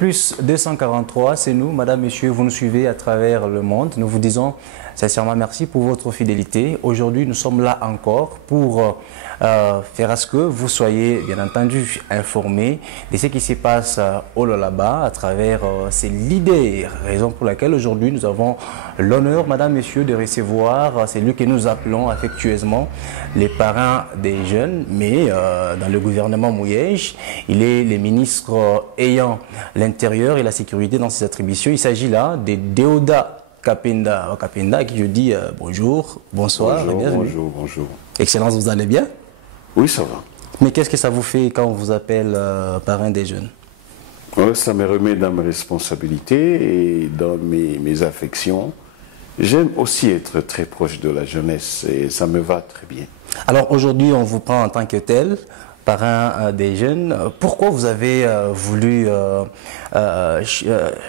Plus 243, c'est nous, madame, monsieur, vous nous suivez à travers le monde. Nous vous disons sincèrement merci pour votre fidélité. Aujourd'hui, nous sommes là encore pour faire à ce que vous soyez, bien entendu, informés de ce qui se passe là-bas à travers ces leaders. Raison pour laquelle aujourd'hui, nous avons l'honneur, madame, monsieur, de recevoir celui que nous appelons affectueusement les parrains des jeunes. Mais dans le gouvernement Mouyej, il est le ministre ayant l'intérieur et la sécurité dans ses attributions. Il s'agit là de Deoda Kapenda, à qui je dis bonjour, bonsoir et bienvenue. Bonjour, bonjour. Excellence, vous allez bien? Oui, ça va. Mais qu'est-ce que ça vous fait quand on vous appelle parrain des jeunes? Ça me remet dans mes responsabilités et dans mes affections. J'aime aussi être très proche de la jeunesse et ça me va très bien. Alors aujourd'hui, on vous prend en tant que tel, parrain des jeunes. Pourquoi vous avez voulu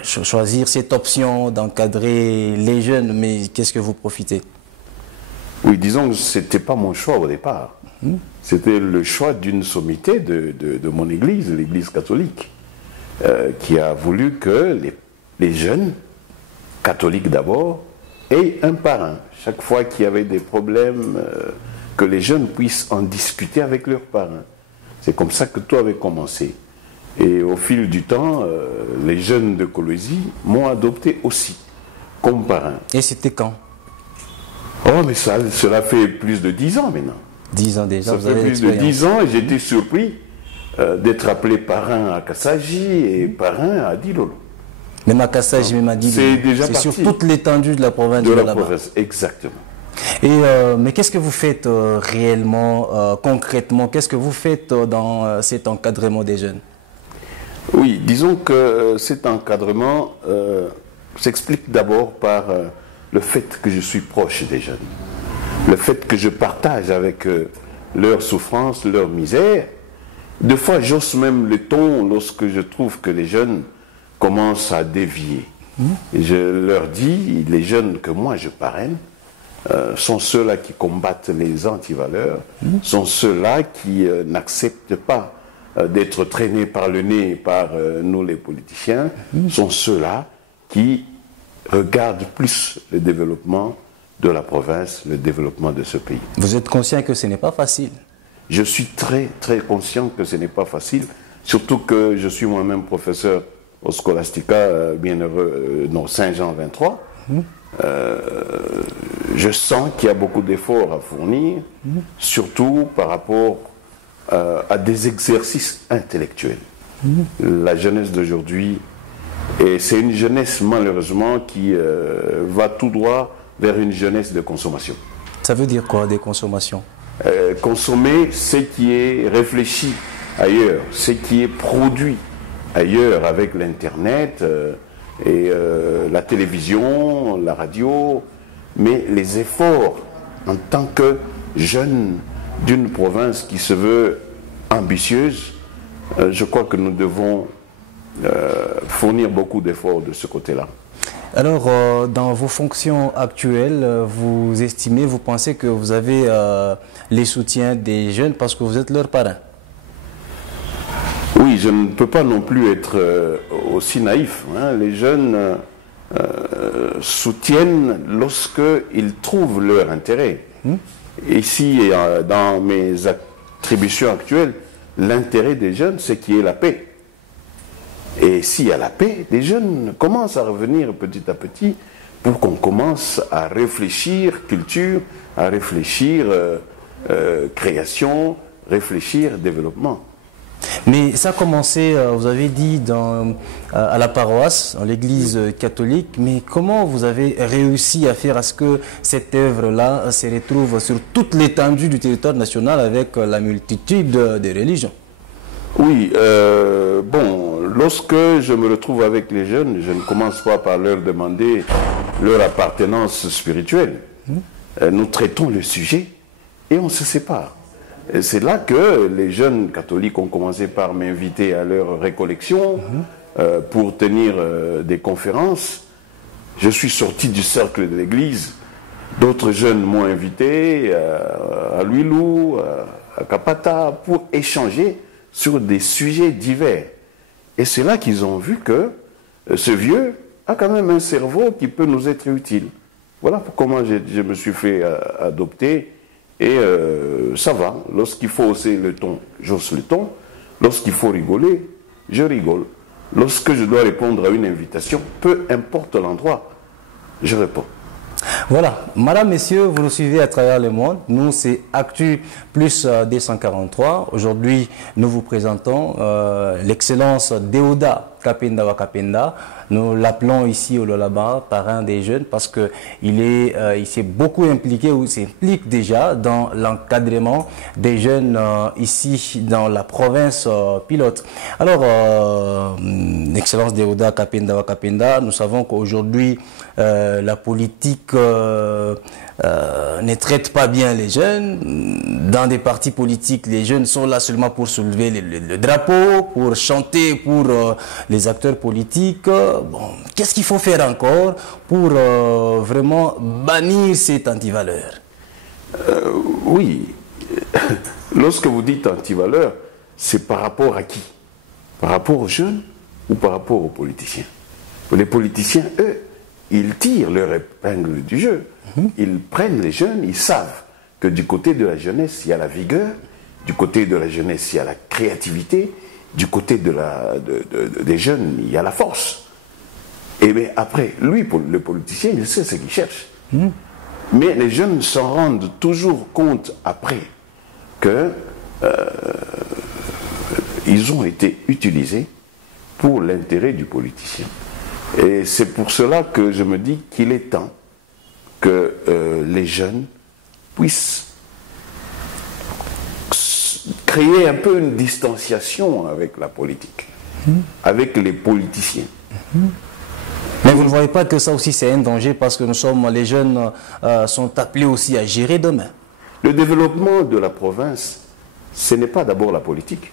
choisir cette option d'encadrer les jeunes, mais qu'est-ce que vous profitez? Oui, disons que ce n'était pas mon choix au départ. C'était le choix d'une sommité de mon église, l'église catholique, qui a voulu que les jeunes, catholiques d'abord, aient un parrain. Chaque fois qu'il y avait des problèmes, que les jeunes puissent en discuter avec leurs parrains. C'est comme ça que tout avait commencé. Et au fil du temps, les jeunes de Kolwezi m'ont adopté aussi comme parrain. Et c'était quand? Oh, mais cela fait plus de 10 ans maintenant. 10 ans déjà, ça vous fait avez plus de 10 ans et j'étais surpris d'être appelé parrain à Kassaji et parrain à Dilolo. Même à Kassaji, même à Dilolo. C'est sur toute l'étendue de la province de la province, exactement. Et, mais qu'est-ce que vous faites réellement, concrètement? Qu'est-ce que vous faites dans cet encadrement des jeunes? Oui, disons que cet encadrement s'explique d'abord par le fait que je suis proche des jeunes. Le fait que je partage avec leurs souffrances, leurs misères. Des fois, j'ose même le ton lorsque je trouve que les jeunes commencent à dévier. Et je leur dis, les jeunes que moi je parraine, sont ceux-là qui combattent les antivaleurs, sont ceux-là qui n'acceptent pas d'être traînés par le nez par nous les politiciens, sont ceux-là qui regardent plus le développement de la province, le développement de ce pays. Vous êtes conscient que ce n'est pas facile? Je suis très très conscient que ce n'est pas facile, surtout que je suis moi-même professeur au Scholastica bienheureux, Saint-Jean 23. Je sens qu'il y a beaucoup d'efforts à fournir, surtout par rapport à des exercices intellectuels. La jeunesse d'aujourd'hui, et c'est une jeunesse malheureusement qui va tout droit vers une jeunesse de consommation. Ça veut dire quoi, des consommations? Consommer ce qui est réfléchi ailleurs, ce qui est produit ailleurs avec l'Internet et la télévision, la radio, mais les efforts en tant que jeune d'une province qui se veut ambitieuse, je crois que nous devons fournir beaucoup d'efforts de ce côté-là. Alors, dans vos fonctions actuelles, vous estimez, vous pensez que vous avez les soutiens des jeunes parce que vous êtes leur parrain? Oui, je ne peux pas non plus être aussi naïf. Les jeunes soutiennent lorsqu'ils trouvent leur intérêt. Ici, dans mes attributions actuelles, l'intérêt des jeunes, c'est qu'il y ait la paix. Et s'il y a la paix, les jeunes commencent à revenir petit à petit pour qu'on commence à réfléchir culture, à réfléchir création, réfléchir développement. Mais ça a commencé, vous avez dit, à la paroisse, dans l'église catholique, mais comment vous avez réussi à faire à ce que cette œuvre-là se retrouve sur toute l'étendue du territoire national avec la multitude de religions? Oui, bon, lorsque je me retrouve avec les jeunes, je ne commence pas par leur demander leur appartenance spirituelle. Nous traitons le sujet et on se sépare. Et c'est là que les jeunes catholiques ont commencé par m'inviter à leur récollection pour tenir des conférences. Je suis sorti du cercle de l'église. D'autres jeunes m'ont invité à Luilou, à Kapata, pour échanger sur des sujets divers. Et c'est là qu'ils ont vu que ce vieux a quand même un cerveau qui peut nous être utile. Voilà comment je me suis fait adopter. Et ça va. Lorsqu'il faut hausser le ton, j'hausse le ton. Lorsqu'il faut rigoler, je rigole. Lorsque je dois répondre à une invitation, peu importe l'endroit, je réponds. Voilà, madame, messieurs, vous nous suivez à travers le monde. Nous, c'est Actu plus 243. Aujourd'hui, nous vous présentons l'excellence Déoda Kapenda Wakapenda. Nous l'appelons ici au Lolaba parrain des jeunes parce que il s'est beaucoup impliqué ou s'implique déjà dans l'encadrement des jeunes ici dans la province pilote. Alors, l'excellence Déoda Kapenda Wakapenda, nous savons qu'aujourd'hui, la politique ne traite pas bien les jeunes. Dans des partis politiques, les jeunes sont là seulement pour soulever le drapeau, pour chanter pour les acteurs politiques. Bon, qu'est-ce qu'il faut faire encore pour vraiment bannir cette antivaleur? Oui, lorsque vous dites antivaleur, c'est par rapport à qui? Par rapport aux jeunes ou par rapport aux politiciens? Les politiciens, eux, ils tirent leur épingle du jeu. Ils prennent les jeunes, ils savent que du côté de la jeunesse, il y a la vigueur, du côté de la jeunesse, il y a la créativité, du côté des jeunes, il y a la force. Et bien après, lui, le politicien, il sait ce qu'il cherche. Mais les jeunes s'en rendent toujours compte après que ils ont été utilisés pour l'intérêt du politicien. Et c'est pour cela que je me dis qu'il est temps que les jeunes puissent créer un peu une distanciation avec la politique, avec les politiciens. Mais vous ne voyez pas que ça aussi c'est un danger parce que les jeunes sont appelés aussi à gérer demain. Le développement de la province, ce n'est pas d'abord la politique.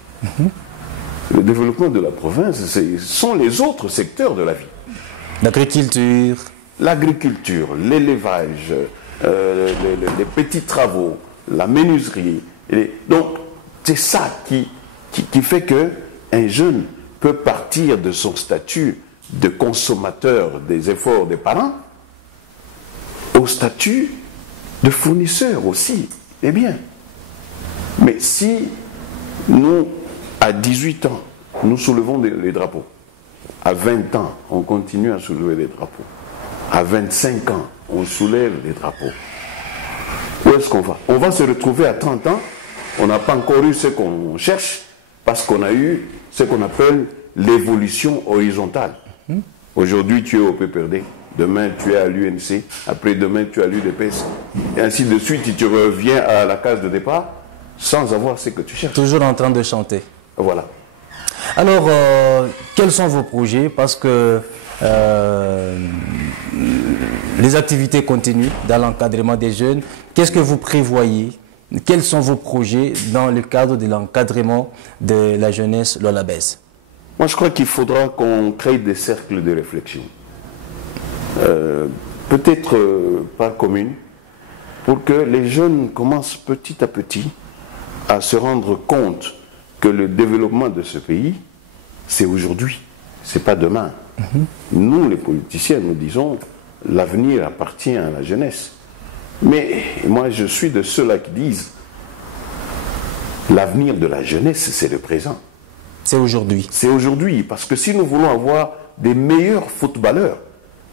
Le développement de la province, ce sont les autres secteurs de la vie. L'agriculture. L'agriculture, l'élevage, les petits travaux, la menuiserie. Donc, c'est ça qui fait qu'un jeune peut partir de son statut de consommateur des efforts des parents au statut de fournisseur aussi des biens. Mais si nous, à 18 ans, nous soulevons les drapeaux, à 20 ans, on continue à soulever les drapeaux, à 25 ans, on soulève les drapeaux, où est-ce qu'on va? On va se retrouver à 30 ans, on n'a pas encore eu ce qu'on cherche, parce qu'on a eu ce qu'on appelle l'évolution horizontale. Aujourd'hui, tu es au PPRD, demain, tu es à l'UNC, après-demain, tu es à l'UDPS, et ainsi de suite, et tu reviens à la case de départ sans avoir ce que tu cherches. Toujours en train de chanter. Voilà. Alors, quels sont vos projets? Parce que les activités continuent dans l'encadrement des jeunes. Qu'est-ce que vous prévoyez? Quels sont vos projets dans le cadre de l'encadrement de la jeunesse lolabèse? Moi, je crois qu'il faudra qu'on crée des cercles de réflexion. Peut-être par commune, pour que les jeunes commencent petit à petit à se rendre compte que le développement de ce pays, c'est aujourd'hui, c'est pas demain. Nous, les politiciens, nous disons, l'avenir appartient à la jeunesse. Mais moi, je suis de ceux-là qui disent, l'avenir de la jeunesse, c'est le présent. C'est aujourd'hui. C'est aujourd'hui, parce que si nous voulons avoir des meilleurs footballeurs,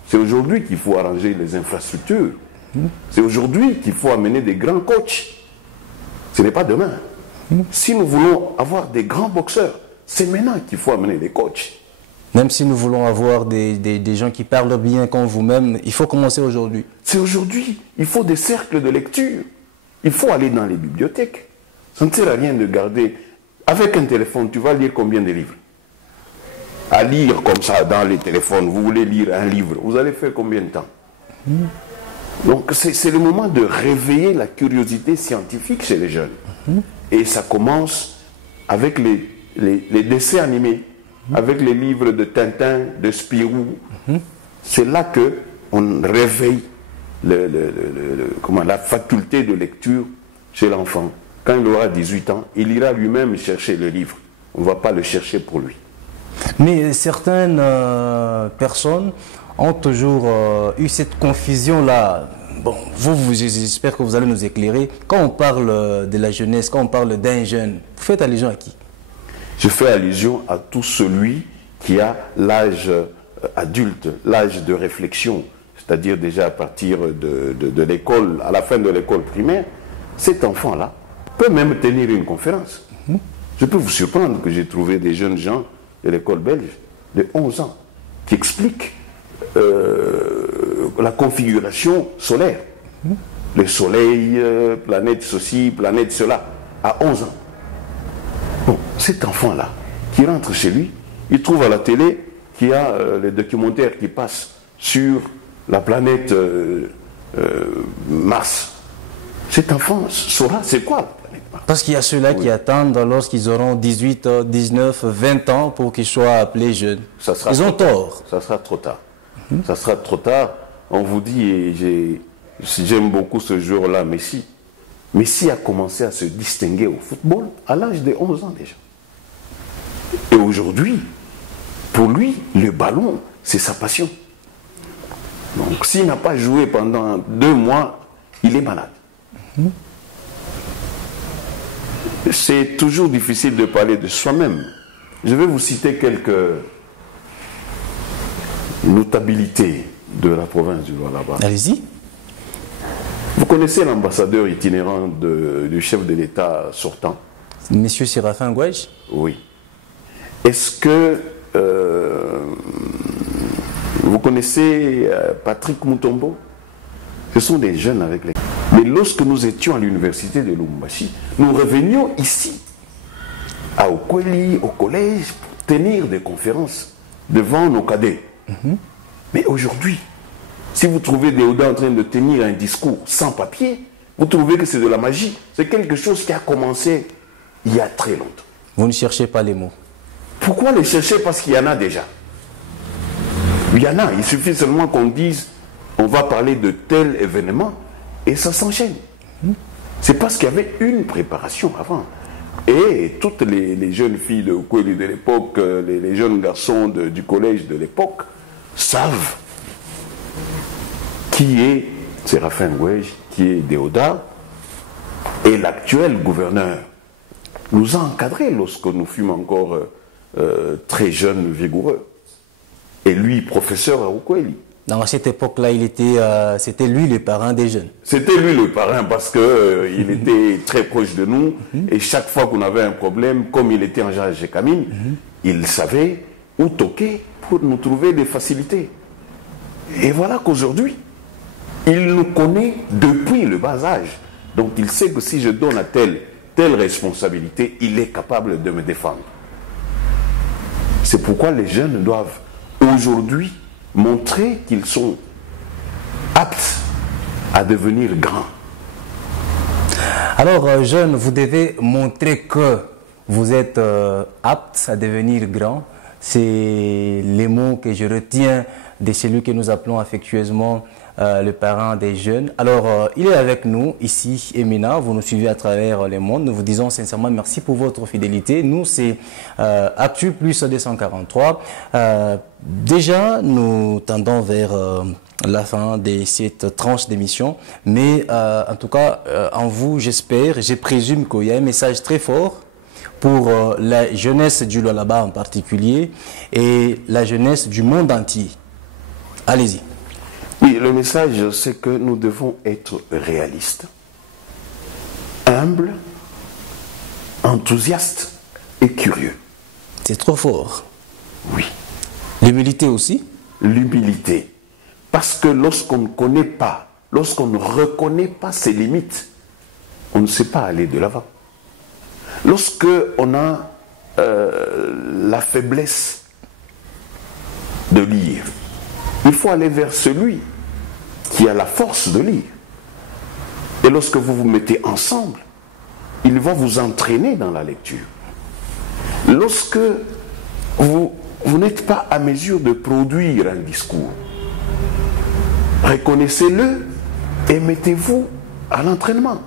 c'est aujourd'hui qu'il faut arranger les infrastructures. C'est aujourd'hui qu'il faut amener des grands coachs. Ce n'est pas demain. Si nous voulons avoir des grands boxeurs, c'est maintenant qu'il faut amener des coachs. Même si nous voulons avoir des gens qui parlent bien comme vous-même, il faut commencer aujourd'hui. C'est aujourd'hui. Il faut des cercles de lecture. Il faut aller dans les bibliothèques. Ça ne sert à rien de garder... Avec un téléphone, tu vas lire combien de livres? À lire comme ça dans les téléphones, vous voulez lire un livre, vous allez faire combien de temps? Donc c'est le moment de réveiller la curiosité scientifique chez les jeunes. Et ça commence avec les dessins animés, avec les livres de Tintin, de Spirou. C'est là qu'on réveille la faculté de lecture chez l'enfant. Quand il aura 18 ans, il ira lui-même chercher le livre. On ne va pas le chercher pour lui. Mais certaines personnes ont toujours eu cette confusion-là. Bon, j'espère que vous allez nous éclairer. Quand on parle de la jeunesse, quand on parle d'un jeune, vous faites allusion à qui? Je fais allusion à tout celui qui a l'âge adulte, l'âge de réflexion, c'est-à-dire déjà à partir de l'école, à la fin de l'école primaire. Cet enfant-là peut même tenir une conférence. Je peux vous surprendre que j'ai trouvé des jeunes gens de l'école belge de 11 ans qui expliquent la configuration solaire. Le soleil, planète ceci, planète cela, à 11 ans. Bon, cet enfant-là, qui rentre chez lui, il trouve à la télé qu'il y a les documentaires qui passent sur la planète Mars. Cet enfant saura c'est quoi la planète Mars. Parce qu'il y a ceux-là qui attendent lorsqu'ils auront 18, 19, 20 ans pour qu'ils soient appelés jeunes. Ils ont tort. Ça sera trop tard. Ça sera trop tard. On vous dit, et j'aime beaucoup ce jour-là, Messi. Messi a commencé à se distinguer au football à l'âge de 11 ans déjà. Et aujourd'hui, pour lui, le ballon, c'est sa passion. Donc s'il n'a pas joué pendant 2 mois, il est malade. C'est toujours difficile de parler de soi-même. Je vais vous citer quelques notabilités de la province du Lualaba. Allez-y. Vous connaissez l'ambassadeur itinérant du chef de l'État sortant? Monsieur Séraphin Gouèche? Oui. Est-ce que vous connaissez Patrick Moutombo? Ce sont des jeunes avec les... Mais lorsque nous étions à l'université de Lubumbashi, nous revenions ici, à Okweli, au collège, pour tenir des conférences devant nos cadets. Mais aujourd'hui, si vous trouvez Déoda en train de tenir un discours sans papier, vous trouvez que c'est de la magie. C'est quelque chose qui a commencé il y a très longtemps. Vous ne cherchez pas les mots. Pourquoi les chercher? Parce qu'il y en a déjà. Il y en a. Il suffit seulement qu'on dise on va parler de tel événement et ça s'enchaîne. C'est parce qu'il y avait une préparation avant. Et toutes les jeunes filles de Okweli de l'époque, les jeunes garçons du collège de l'époque savent qui est Séraphin Gouèche, qui est Déoda, et l'actuel gouverneur nous a encadrés lorsque nous fûmes encore très jeunes, vigoureux. Et lui, professeur à Okweli. Donc à cette époque-là, c'était lui le parrain des jeunes. C'était lui le parrain parce qu'il était très proche de nous. Et chaque fois qu'on avait un problème, comme il était en charge de Camille, il savait où toquer pour nous trouver des facilités. Et voilà qu'aujourd'hui, il nous connaît depuis le bas âge. Donc il sait que si je donne à telle responsabilité, il est capable de me défendre. C'est pourquoi les jeunes doivent aujourd'hui montrer qu'ils sont aptes à devenir grands. Alors, jeunes, vous devez montrer que vous êtes aptes à devenir grands. C'est les mots que je retiens de celui que nous appelons affectueusement le parent des jeunes. Alors, il est avec nous ici, Emina. Vous nous suivez à travers le monde. Nous vous disons sincèrement merci pour votre fidélité. Nous, c'est Actu Plus 243. Déjà, nous tendons vers la fin de cette tranche d'émission. Mais en tout cas, en vous, j'espère, je présume qu'il y a un message très fort pour la jeunesse du Lualaba en particulier et la jeunesse du monde entier. Allez-y. Oui, le message, c'est que nous devons être réalistes, humbles, enthousiastes et curieux. C'est trop fort. Oui. L'humilité aussi? L'humilité. Parce que lorsqu'on ne connaît pas, lorsqu'on ne reconnaît pas ses limites, on ne sait pas aller de l'avant. Lorsqu'on a la faiblesse de lire, il faut aller vers celui qui a la force de lire. Et lorsque vous vous mettez ensemble, il va vous entraîner dans la lecture. Lorsque vous n'êtes pas à mesure de produire un discours, reconnaissez-le et mettez-vous à l'entraînement.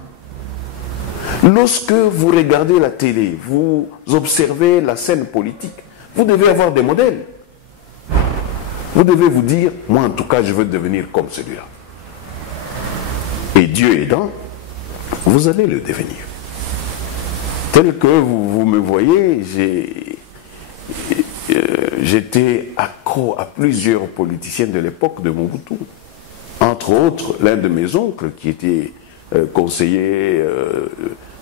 Lorsque vous regardez la télé, vous observez la scène politique, Vous devez avoir des modèles. Vous devez vous dire, moi en tout cas, je veux devenir comme celui-là. Et Dieu aidant, vous allez le devenir. Tel que vous me voyez, j'étais accro à plusieurs politiciens de l'époque de Mobutu. Entre autres, l'un de mes oncles qui était conseiller,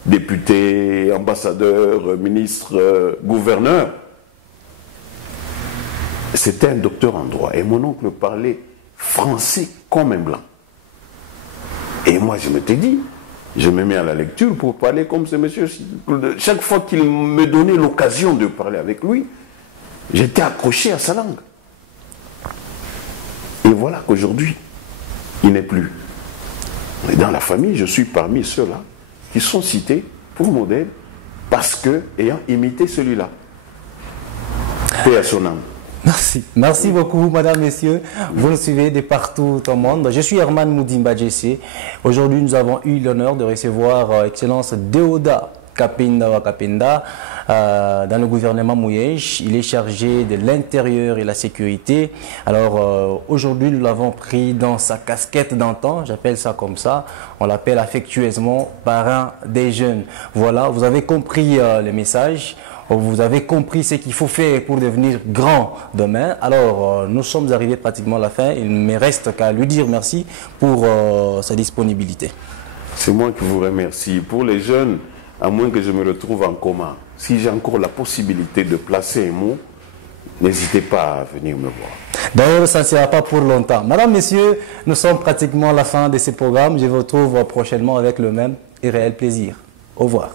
député, ambassadeur, ministre, gouverneur. C'était un docteur en droit. Et mon oncle parlait français comme un blanc. Et moi, je m'étais dit, je me mets à la lecture pour parler comme ce monsieur. Chaque fois qu'il me donnait l'occasion de parler avec lui, j'étais accroché à sa langue. Et voilà qu'aujourd'hui, il n'est plus. Et dans la famille, je suis parmi ceux-là qui sont cités pour modèle parce que, ayant imité celui-là. Paix à son âme. Merci. Merci beaucoup, madame, messieurs. Vous nous suivez de partout au monde. Je suis Herman Moudimba Jessé. Aujourd'hui, nous avons eu l'honneur de recevoir Excellence Deoda Kapenda Wakapenda dans le gouvernement Mouyej. Il est chargé de l'intérieur et la sécurité. Alors aujourd'hui, nous l'avons pris dans sa casquette d'antan, j'appelle ça comme ça. On l'appelle affectueusement parrain des jeunes. Voilà, vous avez compris le message. Vous avez compris ce qu'il faut faire pour devenir grand demain. Alors, nous sommes arrivés pratiquement à la fin. Il ne me reste qu'à lui dire merci pour sa disponibilité. C'est moi qui vous remercie. Pour les jeunes, à moins que je me retrouve en coma, si j'ai encore la possibilité de placer un mot, n'hésitez pas à venir me voir. D'ailleurs, ça ne sera pas pour longtemps. Madame, messieurs, nous sommes pratiquement à la fin de ce programme. Je vous retrouve prochainement avec le même et réel plaisir. Au revoir.